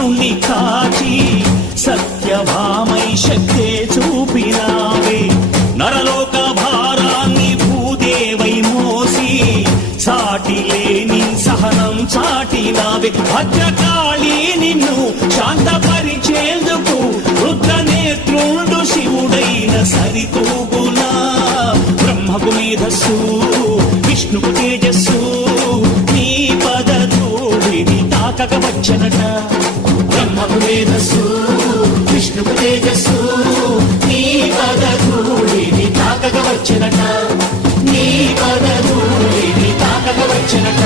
రావణాసురుణ్ణి కాచి సత్యభామై శక్తే చూపినావే నరలోక భారాన్ని భూదేవై మోసి సాటి లేని సహనం చాటినావే భద్రకాళి నిన్ను శాంతపరిచేందుకు రుద్రనేత్రుండు శివుడైన సరితూగునా బ్రహ్మకు మేధస్సు విష్ణుకు తేజస్సు నీ పదధూళిని తాకక వచ్చనట బ్రహ్మకు మేధస్సు విష్ణుకు తేజస్సు నీ పదధూళిని తాకక వచ్చనట నీ పదధూళిని తాకక వచ్చనట